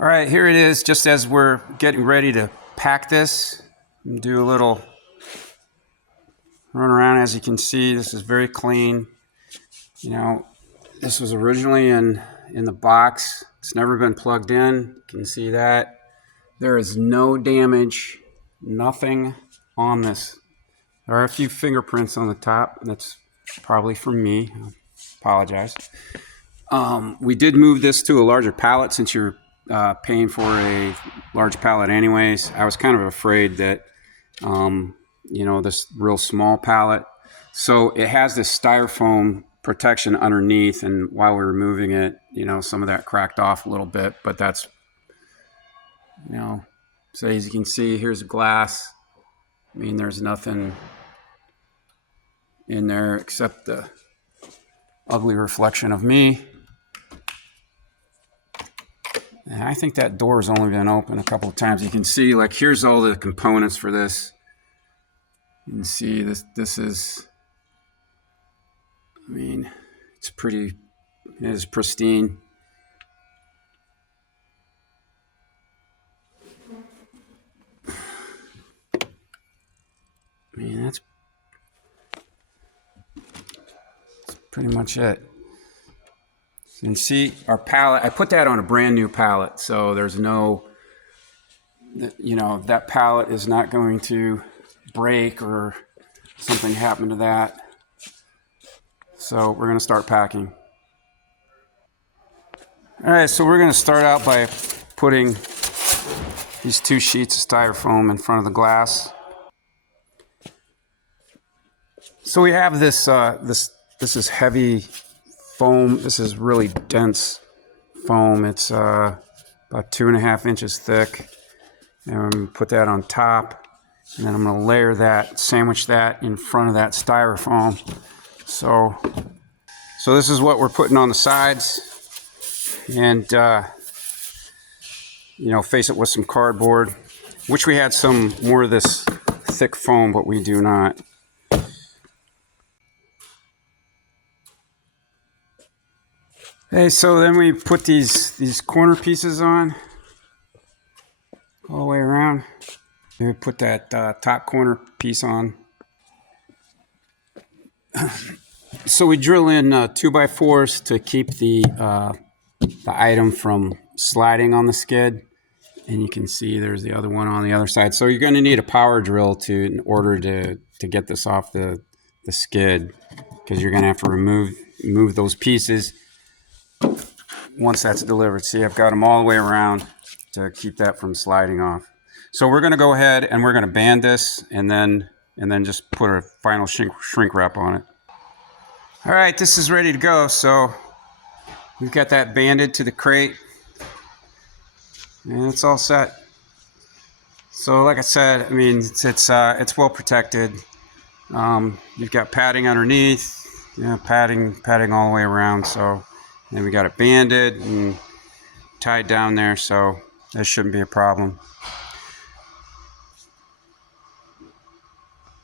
All right, here it is, just as we're getting ready to pack this. Do a little run around. As you can see, this is very clean. You know, this was originally in the box. It's never been plugged in. You can see that. There is no damage, nothing on this. There are a few fingerprints on the top. That's probably from me. I apologize. We did move this to a larger pallet since you're paying for a large pallet anyways. I was kind of afraid that, you know, this real small pallet. So it has this styrofoam protection underneath, and while we were moving it, you know, some of that cracked off a little bit, but that's, you know, so as you can see, here's glass. I mean, there's nothing in there except the ugly reflection of me. And I think that door has only been open a couple of times. You can see, like, here's all the components for this. You can see this is, I mean, it's pretty, it is pristine. I mean, that's pretty much it. You can see our pallet, I put that on a brand new pallet, so there's no, you know, that pallet is not going to break or something happen to that. So we're going to start packing. All right, so we're going to start out by putting these 2 sheets of styrofoam in front of the glass. So we have this, this is heavy foam. This is really dense foam. It's about 2.5 inches thick. And I'm going to put that on top. And then I'm going to layer that, sandwich that in front of that styrofoam. So this is what we're putting on the sides. And, you know, face it with some cardboard. Wish we had some more of this thick foam, but we do not. Okay, so then we put these corner pieces on all the way around. Then we put that top corner piece on. So we drill in 2x4s to keep the item from sliding on the skid. And you can see there's the other one on the other side. So you're going to need a power drill in order to get this off the skid, because you're going to have to remove those pieces once that's delivered. See, I've got them all the way around to keep that from sliding off. So we're going to go ahead and we're going to band this and then just put a final shrink wrap on it. All right, this is ready to go. So we've got that banded to the crate and it's all set. So like I said, I mean, it's well protected. You've got padding underneath, padding all the way around. So then we got it banded and tied down there, so that shouldn't be a problem.